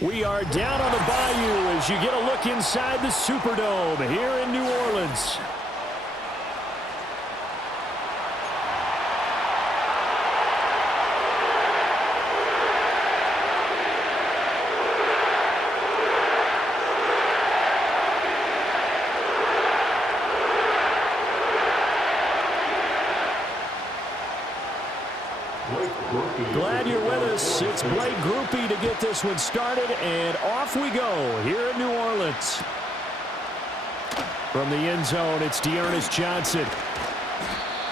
We are down on the Bayou as you get a look inside the Superdome here in New Orleans. Glad you're with us. It's Blake Groupie to get this one started, and off we go here in New Orleans. From the end zone, it's Dearness Johnson.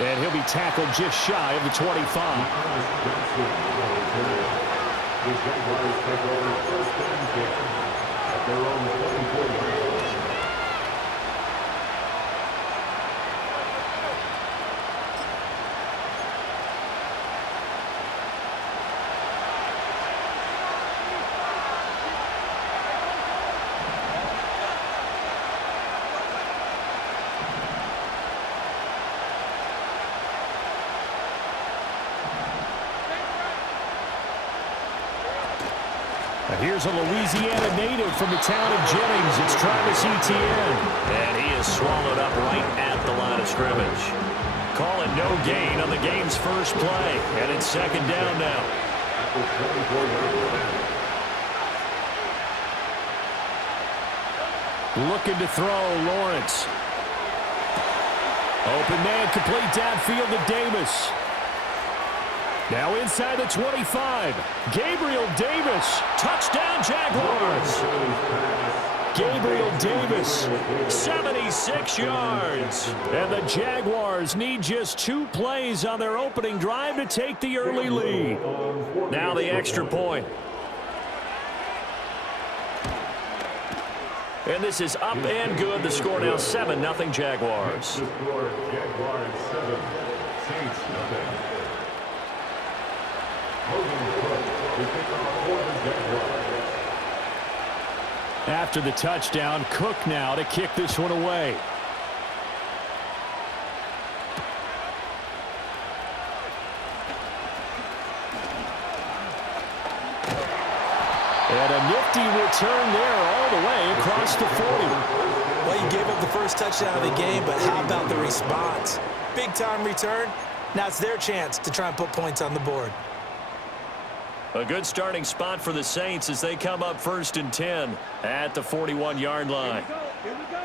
And he'll be tackled just shy of the 25. Here's a Louisiana native from the town of Jennings. It's Travis Etienne. And he is swallowed up right at the line of scrimmage. Call it no gain on the game's first play. And it's second down now. Looking to throw, Lawrence. Open man, complete downfield to Davis. Now inside the 25, Gabriel Davis, touchdown Jaguars. Gabriel Davis, 76 yards. And the Jaguars need just 2 plays on their opening drive to take the early lead. Now the extra point. And this is up and good. The score now 7-0 Jaguars. Jaguars 7, Saints nothing. After the touchdown, Cook now to kick this one away. And a nifty return there all the way across the 40. Well, you gave up the first touchdown of the game, but how about the response? Big-time return. Now it's their chance to try and put points on the board. A good starting spot for the Saints as they come up 1st and 10 at the 41-yard line. Here we go.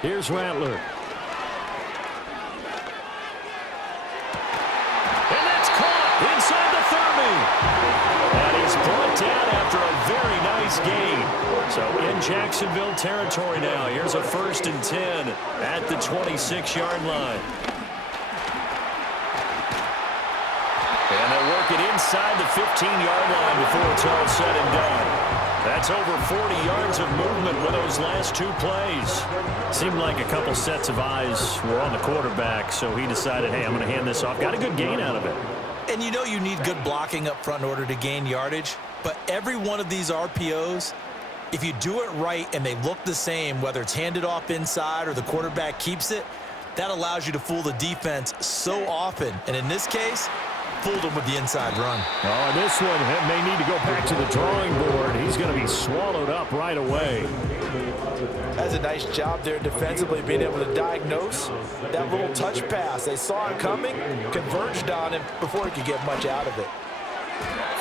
Here's Rattler. And that's caught inside the 30. And he's brought down after a very nice gain. So in Jacksonville territory now. Here's a 1st and 10 at the 26-yard line. And they'll work it inside the 15-yard line before it's all said and done. That's over 40 yards of movement with those last 2 plays. Seemed like a couple sets of eyes were on the quarterback, so he decided, hey, I'm going to hand this off. Got a good gain out of it. And you know you need good blocking up front in order to gain yardage, but every one of these RPOs, if you do it right and they look the same, whether it's handed off inside or the quarterback keeps it, that allows you to fool the defense so often. And in this case, fooled him with the inside run. Oh, and this one may need to go back to the drawing board. He's going to be swallowed up right away. That's a nice job there defensively, being able to diagnose that little touch pass. They saw it coming, converged on him before he could get much out of it.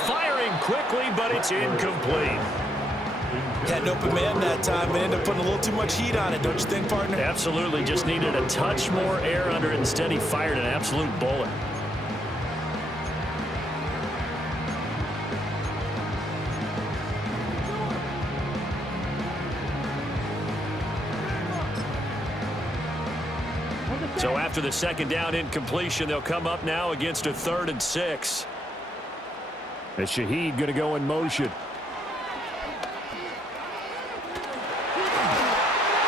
Firing quickly, but it's incomplete. Had an open man that time and ended up putting a little too much heat on it, don't you think, partner? Absolutely. Just needed a touch more air under it. Instead, he fired an absolute bullet. So after the second down incompletion, they'll come up now against a 3rd and 6. And Shaheed going to go in motion.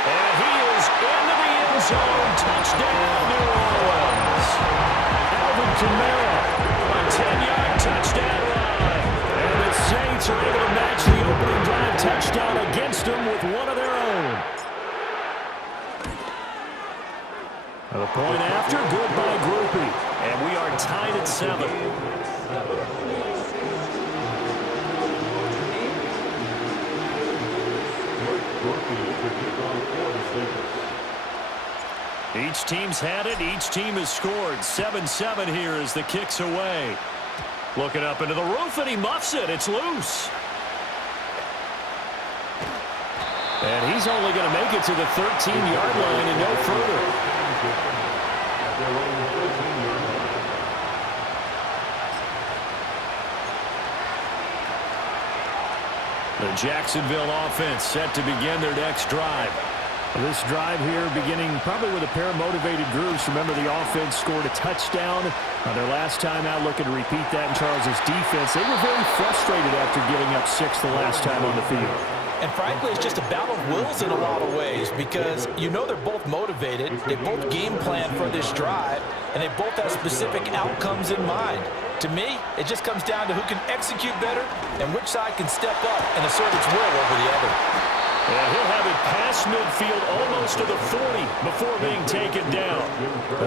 And he is into the end zone. Touchdown, New Orleans. Alvin Kamara, a 10-yard touchdown run. And the Saints are able to match the opening drive touchdown against them with one of their own. They'll point after, good by Groupie. And we are tied at 7. Each team's had it. Each team has scored. 7-7 here as the kick's away. Looking up into the roof, and he muffs it. It's loose. And he's only going to make it to the 13-yard line and no further. The Jacksonville offense set to begin their next drive. This drive here beginning probably with a pair of motivated groups. Remember, the offense scored a touchdown their last time out, looking to repeat that in Charles's defense. They were very frustrated after giving up 6 the last time on the field. And frankly, it's just a battle of wills in a lot of ways because you know they're both motivated, they both game plan for this drive, and they both have specific outcomes in mind. To me, it just comes down to who can execute better and which side can step up and assert its will over the other. And he'll have it past midfield almost to the 40 before being taken down.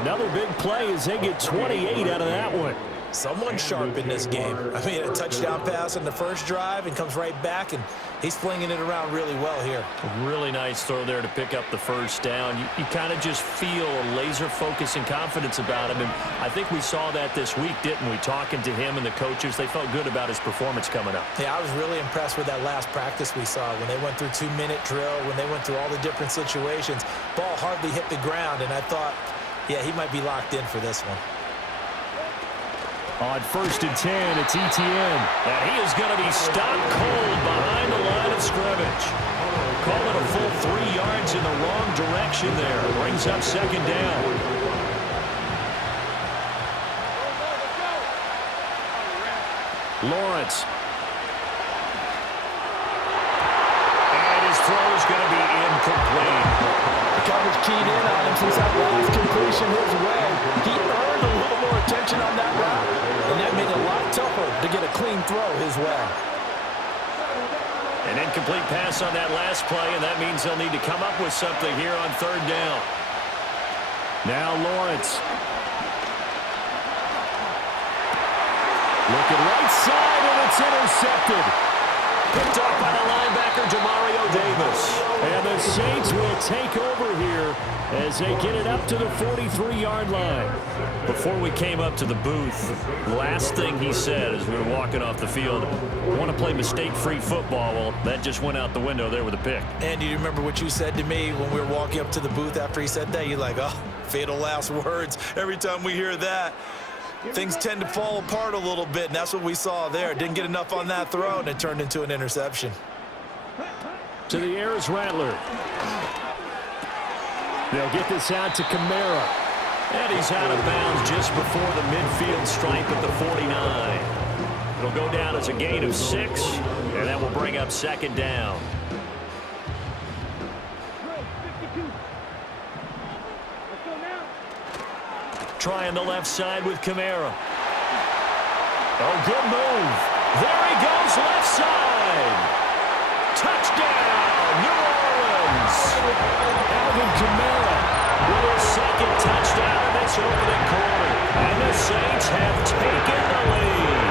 Another big play as they get 28 out of that one. Someone's sharp in this game. I mean, a touchdown pass on the first drive and comes right back, and he's flinging it around really well here. A really nice throw there to pick up the first down. You kind of just feel a laser focus and confidence about him, and I think we saw that this week, didn't we? Talking to him and the coaches, they felt good about his performance coming up. Yeah, I was really impressed with that last practice we saw when they went through 2-minute drill, when they went through all the different situations. Ball hardly hit the ground, and I thought, yeah, he might be locked in for this one. On 1st and 10, it's Etienne. And he is going to be stopped cold behind the line of scrimmage. Call it a full 3 yards in the wrong direction there. Brings up 2nd down. Lawrence. And his throw is going to be incomplete. The coverage keyed in on him since that last completion his way. He earned a little more attention on that route, and that made it a lot tougher to get a clean throw his way. An incomplete pass on that last play, and that means they'll need to come up with something here on 3rd down. Now Lawrence. Looking right side, and it's intercepted. Picked off by the linebacker, Demario Davis. And the Saints will take over here as they get it up to the 43-yard line. Before we came up to the booth, last thing he said as we were walking off the field, want to play mistake-free football. Well, that just went out the window there with a pick. And do you remember what you said to me when we were walking up to the booth after he said that? You're like, oh, fatal last words. Every time we hear that, things tend to fall apart a little bit, and that's what we saw there. Didn't get enough on that throw, and it turned into an interception. To the air is Rattler. They'll get this out to Kamara. And he's out of bounds just before the midfield stripe at the 49. It'll go down as a gain of 6, and that will bring up 2nd down. Trying the left side with Kamara. Oh, good move. There he goes, left side. Touchdown, New Orleans. Alvin Kamara with his 2nd touchdown in this opening quarter. And the Saints have taken the lead.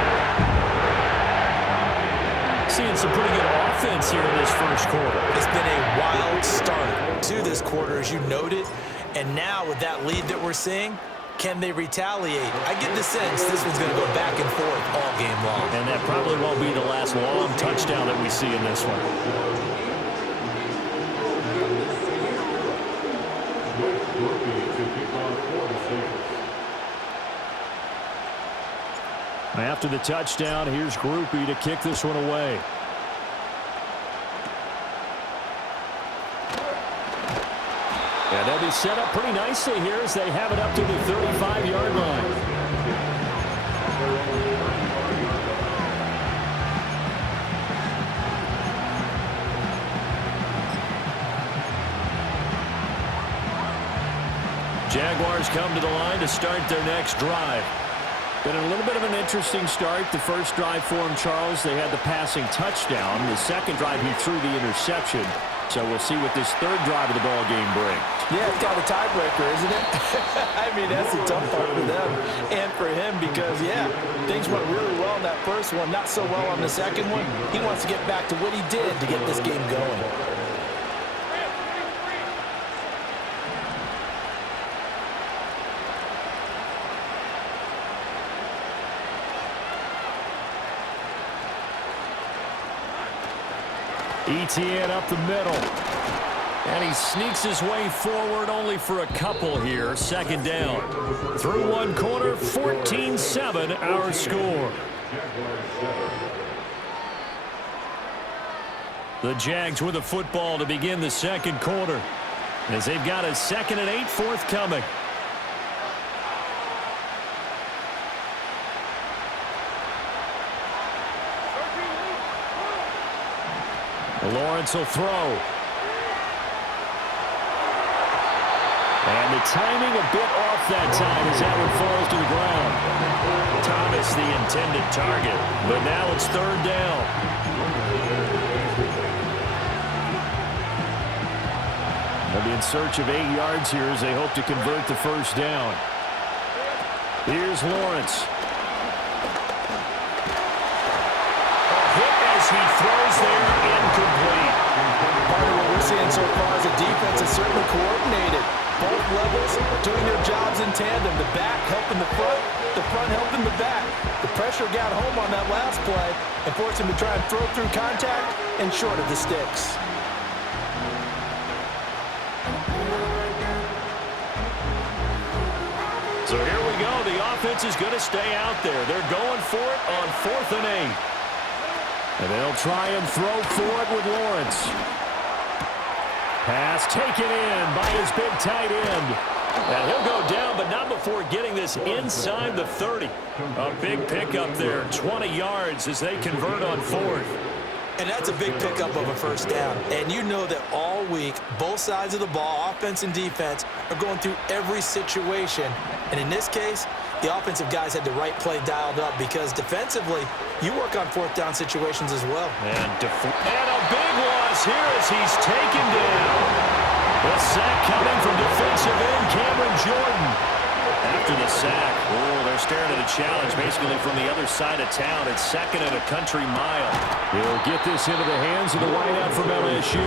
Seeing some pretty good offense here in this first quarter. It's been a wild start to this quarter, as you noted. And now with that lead that we're seeing, can they retaliate? I get the sense this one's going to go back and forth all game long. And that probably won't be the last long touchdown that we see in this one. After the touchdown, here's Groupie to kick this one away. And they'll be set up pretty nicely here as they have it up to the 35-yard line. Jaguars come to the line to start their next drive. Been a little bit of an interesting start. The first drive for him, Charles, they had the passing touchdown. The second drive, he threw the interception. So we'll see what this third drive of the ball game brings. Yeah, it's kind of a tiebreaker, isn't it? I mean, that's the tough part for them and for him because, yeah, things went really well in that first one, not so well on the second one. He wants to get back to what he did to get this game going. ETN up the middle. And he sneaks his way forward only for a couple here. Second down. Through one quarter, 14-7 our score. The Jags with the football to begin the second quarter as they've got a 2nd and 8 forthcoming. Lawrence will throw. And the timing a bit off that time as that one falls to the ground. Thomas the intended target, but now it's third down. They'll be in search of 8 yards here as they hope to convert the first down. Here's Lawrence. He throws there, incomplete. Part of what we're seeing so far is the defense is certainly coordinated. Both levels doing their jobs in tandem. The back helping the front helping the back. The pressure got home on that last play and forced him to try and throw through contact and short of the sticks. So here we go. The offense is going to stay out there. They're going for it on 4th and 8. And they'll try and throw for it with Lawrence. Pass taken in by his big tight end. And he'll go down, but not before getting this inside the 30. A big pickup there, 20 yards as they convert on 4th. And that's a big pickup of a first down. And you know that all week, both sides of the ball, offense and defense, are going through every situation. And in this case, the offensive guys had the right play dialed up because defensively, you work on 4th down situations as well. And a big loss here as he's taken down. The sack coming from defensive end Cameron Jordan. After the sack, they're staring at a challenge basically from the other side of town. It's 2nd and a country mile. He'll get this into the hands of the wideout from LSU.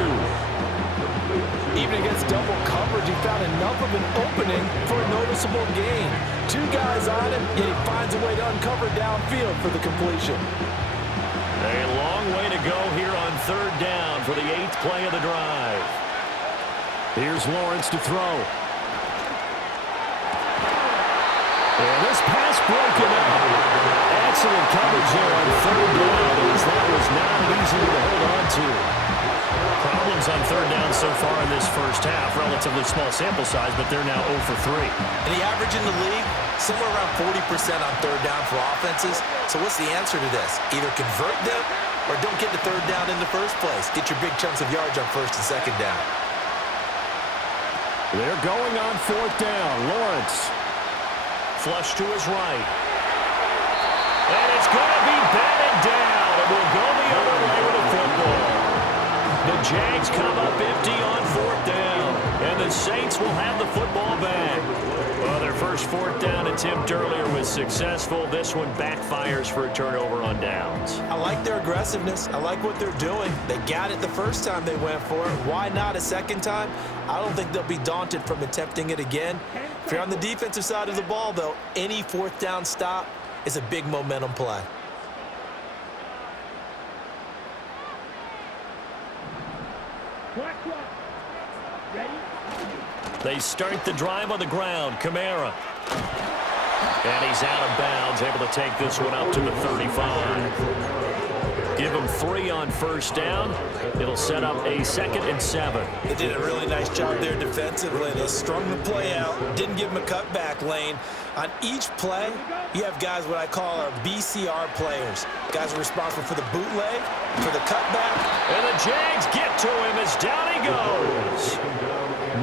Even against double coverage, he found enough of an opening for a noticeable gain. 2 guys on him, yet he finds a way to uncover downfield for the completion. A long way to go here on 3rd down for the 8th play of the drive. Here's Lawrence to throw. And this pass broken up. Excellent coverage there on 3rd down as that was not easy to hold on to. Problems on 3rd down so far in this first half. Relatively small sample size, but they're now 0 for 3. And the average in the league, somewhere around 40% on 3rd down for offenses. So what's the answer to this? Either convert them or don't get to 3rd down in the first place. Get your big chunks of yards on 1st and 2nd down. They're going on 4th down. Lawrence. Flush to his right. And it's going to be batted down. It will go the other way with the football. The Jags come up empty on 4th down. And the Saints will have the football back. Well, their first 4th down attempt earlier was successful. This one backfires for a turnover on downs. I like their aggressiveness. I like what they're doing. They got it the first time they went for it. Why not a second time? I don't think they'll be daunted from attempting it again. If you're on the defensive side of the ball, though, any 4th down stop is a big momentum play. They start the drive on the ground. Kamara. And he's out of bounds, able to take this one up to the 35. Give him 3 on 1st down. It'll set up a 2nd and 7. They did a really nice job there defensively. They strung the play out, didn't give him a cutback lane. On each play, you have guys what I call our BCR players. Guys are responsible for the bootleg, for the cutback. And the Jags get to him as down he goes.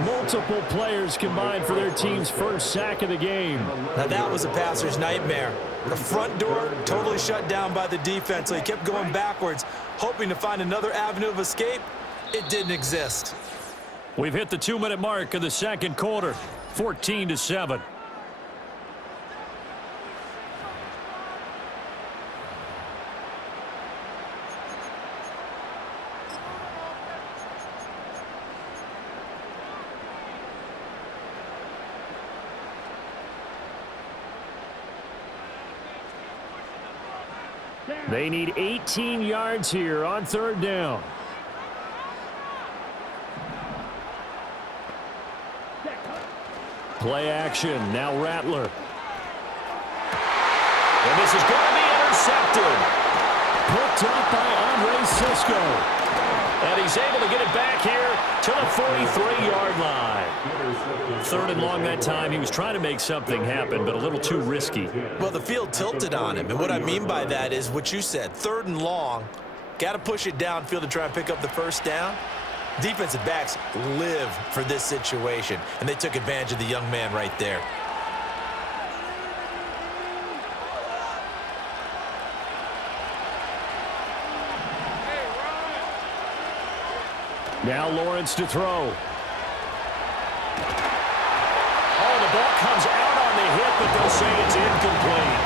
Multiple players combined for their team's first sack of the game. Now that was a passer's nightmare. The front door totally shut down by the defense, so he kept going backwards, hoping to find another avenue of escape. it didn't exist. We've hit the 2-minute mark of the second quarter, 14-7. They need 18 yards here on third down. Play action. Now Rattler. And this is going to be intercepted. Picked up by Andre Cisco. And he's able to get it back here to the 43-yard line. Third and long that time. He was trying to make something happen, but a little too risky. Well, the field tilted on him. And what I mean by that is what you said. Third and long. Got to push it downfield to try and pick up the first down. Defensive backs live for this situation, and they took advantage of the young man right there. Now Lawrence to throw. Oh, the ball comes out on the hit, but they'll say it's incomplete.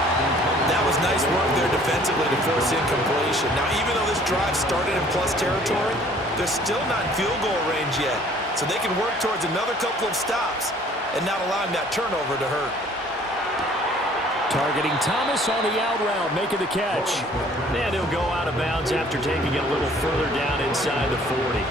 That was nice work there defensively to force incompletion. Now, even though this drive started in plus territory, they're still not in field goal range yet. So they can work towards another couple of stops and not allowing that turnover to hurt. Targeting Thomas on the out route, making the catch. And he'll go out of bounds after taking it a little further down inside the 40.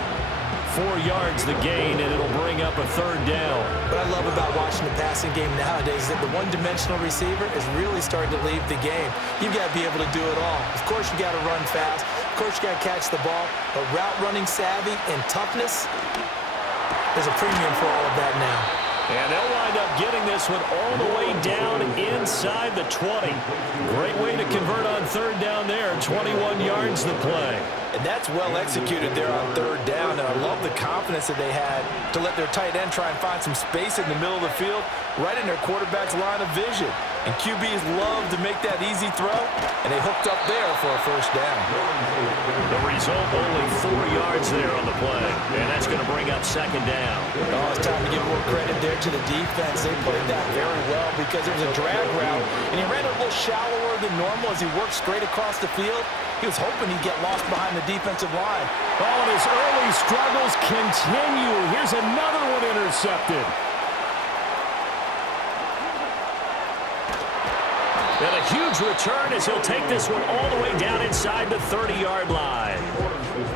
4 yards the gain, and it'll bring up a third down. What I love about watching the passing game nowadays is that the one-dimensional receiver is really starting to leave the game. You've got to be able to do it all. Of course, you got to run fast. Of course, you got to catch the ball. But route running savvy and toughness, there's a premium for all of that now. And they'll wind up getting this one all the way down inside the 20. Great way to convert on third down there. 21 yards the play. And that's well executed there on third down. And I love the confidence that they had to let their tight end try and find some space in the middle of the field, right in their quarterback's line of vision. And QBs love to make that easy throw, and they hooked up there for a first down. The result, only 4 yards there on the play. And that's going to bring up second down. Oh, it's time to give more credit there to the defense. They played that very well because it was a drag route, and he ran a little shallower than normal as he worked straight across the field. He was hoping he'd get lost behind the defensive line. Oh, and his early struggles continue. Here's another one intercepted. And a huge return as he'll take this one all the way down inside the 30-yard line.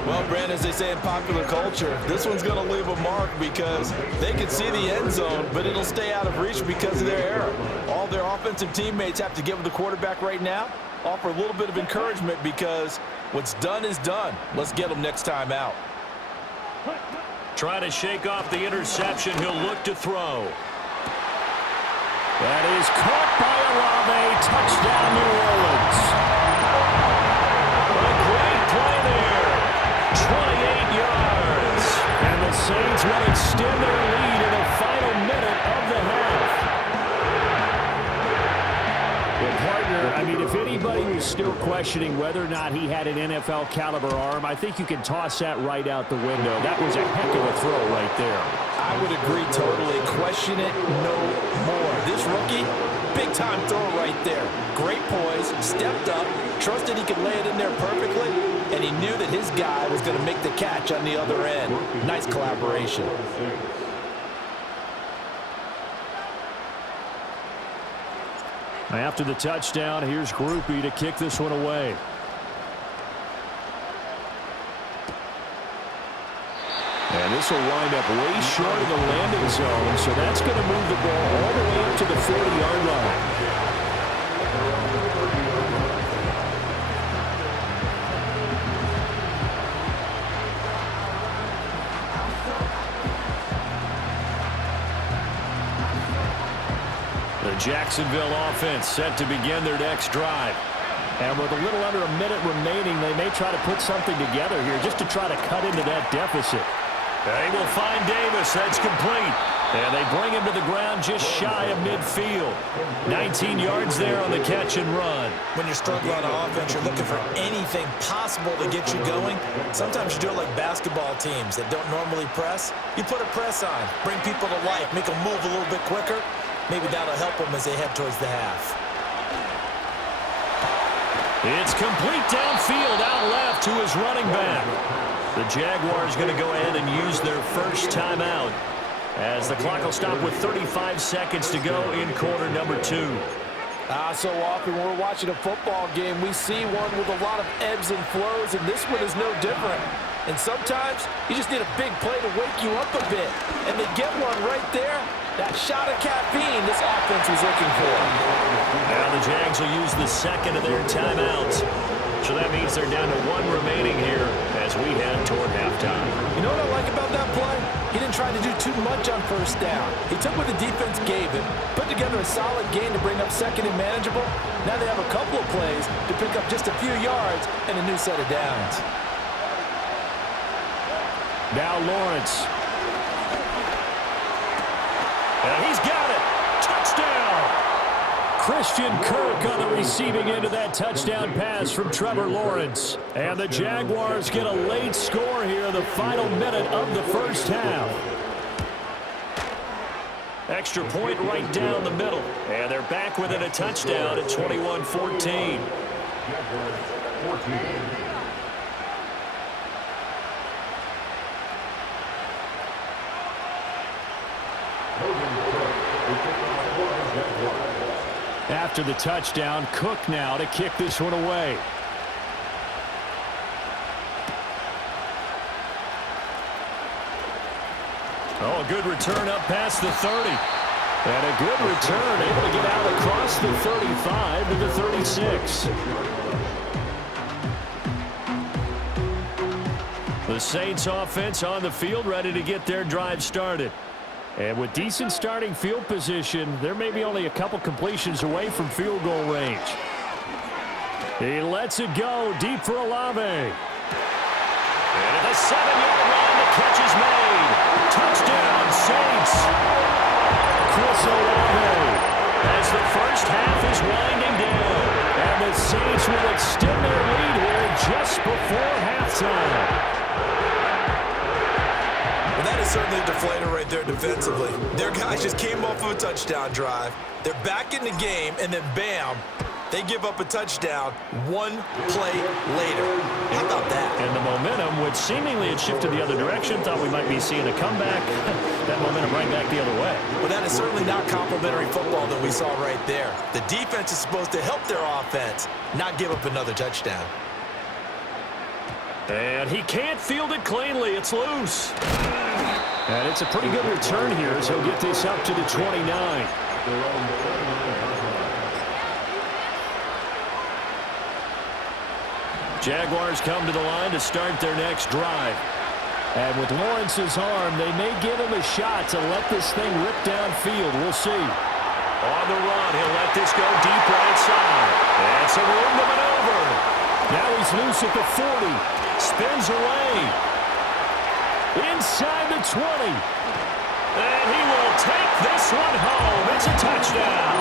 Well, Brandon, as they say in popular culture, this one's going to leave a mark because they can see the end zone, but it'll stay out of reach because of their error. All their offensive teammates have to give the quarterback right now, offer a little bit of encouragement because what's done is done. Let's get them next time out. Try to shake off the interception. He'll look to throw. That is caught by Olave. Touchdown, New Orleans. A great play there. 28 yards. And the Saints will extend their lead in the final minute of the half. Well, partner, I mean, if anybody was still questioning whether or not he had an NFL caliber arm, I think you can toss that right out the window. That was a heck of a throw right there. I would agree totally. Question it no more. This rookie, big-time throw right there. Great poise, stepped up, trusted he could lay it in there perfectly, and he knew that his guy was going to make the catch on the other end. Nice collaboration. After the touchdown, here's Groupie to kick this one away. And this will wind up way short of the landing zone, so that's going to move the ball all the way up to the 40-yard line. The Jacksonville offense set to begin their next drive. And with a little under a minute remaining, they may try to put something together here just to try to cut into that deficit. They will find Davis. That's complete. And they bring him to the ground just shy of midfield. 19 yards there on the catch and run. When you're struggling on offense, you're looking for anything possible to get you going. Sometimes you do it like basketball teams that don't normally press. You put a press on, bring people to life, make them move a little bit quicker. Maybe that'll help them as they head towards the half. It's complete downfield, out left to his running back. The Jaguars going to go ahead and use their first timeout, as the clock will stop with 35 seconds to go in quarter number 2. So often when we're watching a football game, we see one with a lot of ebbs and flows, and this one is no different. And sometimes you just need a big play to wake you up a bit, and they get one right there. That shot of caffeine this offense was looking for. Now the Jags will use the second of their timeouts. So that means they're down to 1 remaining here as we head toward halftime. You know what I like about that play? He didn't try to do too much on first down. He took what the defense gave him, put together a solid gain to bring up second and manageable. Now they have a couple of plays to pick up just a few yards and a new set of downs. Now Lawrence. And he's got it. Touchdown. Christian Kirk on the receiving end of that touchdown pass from Trevor Lawrence. And the Jaguars get a late score here in the final minute of the first half. Extra point right down the middle. And they're back within a touchdown at 21-14. After the touchdown, Cook now to kick this one away. Oh, a good return up past the 30. And a good return, able to get out across the 35 to the 36. The Saints offense on the field, ready to get their drive started. And with decent starting field position, there may be only a couple completions away from field goal range. He lets it go deep for Olave. And at the 7-yard line, the catch is made. Touchdown, Saints. Chris Olave, as the first half is winding down. And the Saints will extend their lead here just before halftime. Well, that is certainly a deflator right there defensively. Their guys just came off of a touchdown drive. They're back in the game, and then bam, they give up a touchdown 1 play later. How about that? And the momentum, which seemingly had shifted the other direction, thought we might be seeing a comeback. That momentum right back the other way. Well, that is certainly not complimentary football that we saw right there. The defense is supposed to help their offense, not give up another touchdown. And he can't field it cleanly. It's loose. And it's a pretty good return here as he'll get this up to the 29. Jaguars come to the line to start their next drive. And with Lawrence's arm, they may give him a shot to let this thing rip downfield. We'll see. On the run, he'll let this go deep right side. And some room to maneuver. Now he's loose at the 40. Spins away. Inside the 20. And he will take this one home. It's a touchdown.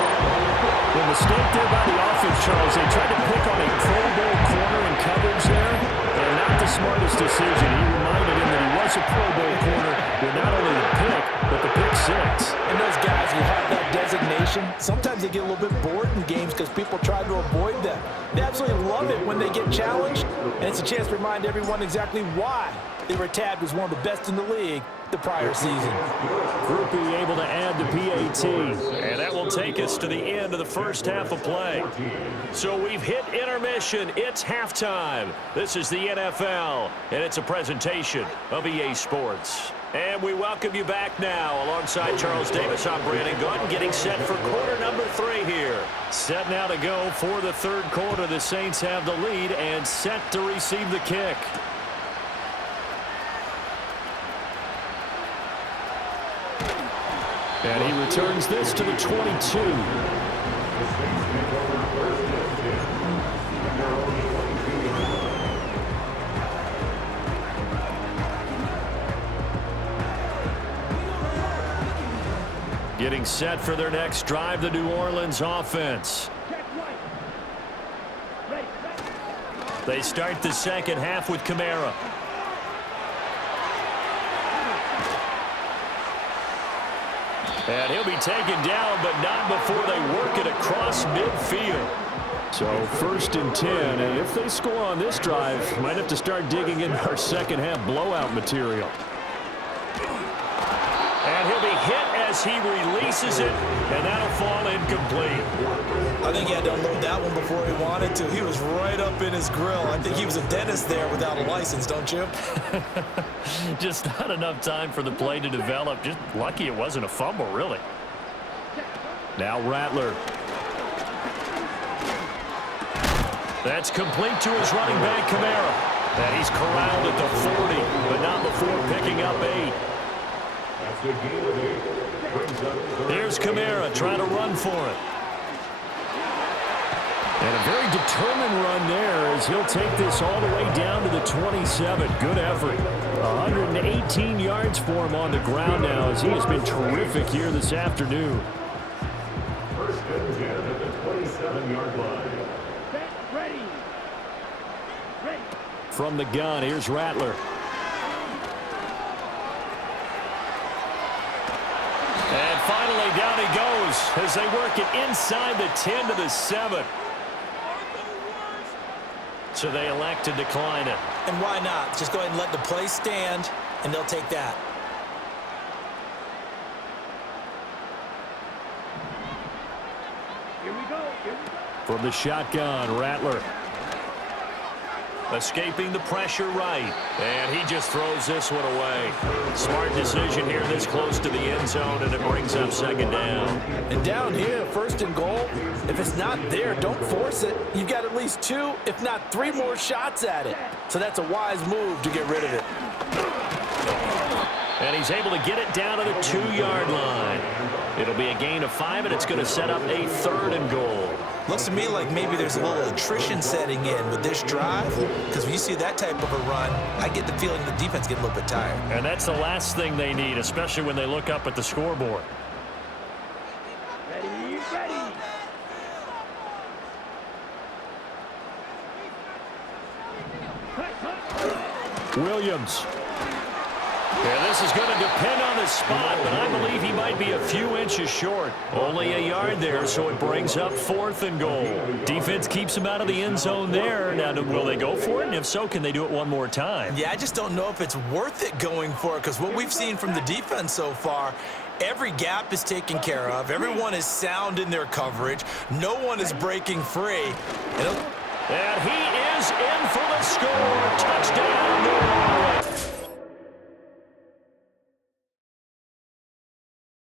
The mistake there by the offense, Charles. They tried to pick on a Pro Bowl corner in coverage there. And not the smartest decision. He reminded him that he was a Pro Bowl corner with not only the pick, but the pick six. And those guys who have that designation, sometimes they get a little bit bored in games because people try to avoid them. They absolutely love it when they get challenged, and it's a chance to remind everyone exactly why they were tabbed as one of the best in the league the prior season. Groupie able to add the PAT, and that will take us to the end of the first half of play. So we've hit intermission. It's halftime. This is the NFL, and it's a presentation of EA Sports. And we welcome you back now. Alongside Charles Davis, I'm Brandon Gaunt, getting set for quarter number 3 here. Set now to go for the third quarter. The Saints have the lead and set to receive the kick. And he returns this to the 22. Getting set for their next drive, the New Orleans offense. They start the second half with Kamara. And he'll be taken down, but not before they work it across midfield. So 1st and 10, and if they score on this drive, might have to start digging in our second half blowout material. And he'll be hit as he releases it, and that'll fall incomplete. I think he had to unload that one before he wanted to. He was right up in his grill. I think he was a dentist there without a license, don't you? Just not enough time for the play to develop. Just lucky it wasn't a fumble, really. Now Rattler. That's complete to his running back, Kamara. And he's corralled at the 40, but not before picking up 8. Here's Kamara trying to run for it. And a very determined run there as he'll take this all the way down to the 27. Good effort. 118 yards for him on the ground now as he has been terrific here this afternoon. 1st and 10 at the 27-yard line. From the gun, here's Rattler. And finally, down he goes as they work it inside the 10 to the 7. So they elect to decline it. And why not? Just go ahead and let the play stand, and they'll take that. Here we go. From the shotgun, Rattler. Escaping the pressure right. And he just throws this one away. Smart decision here this close to the end zone, and it brings up 2nd down. And down here, 1st and goal, if it's not there, don't force it. You've got at least 2, if not 3 more shots at it. So that's a wise move to get rid of it. And he's able to get it down to the 2-yard line. It'll be a gain of 5, and it's going to set up a 3rd and goal. Looks to me like maybe there's a little attrition setting in with this drive, because when you see that type of a run, I get the feeling the defense get a little bit tired. And that's the last thing they need, especially when they look up at the scoreboard. Ready. Williams. Yeah, this is going to depend on the spot, but I believe he might be a few inches short. Only a yard there, so it brings up 4th and goal. Defense keeps him out of the end zone there. Now, will they go for it? And if so, can they do it one more time? Yeah, I just don't know if it's worth it going for it, because what we've seen from the defense so far, every gap is taken care of. Everyone is sound in their coverage. No one is breaking free. And he is in for the score. Touchdown, New Orleans.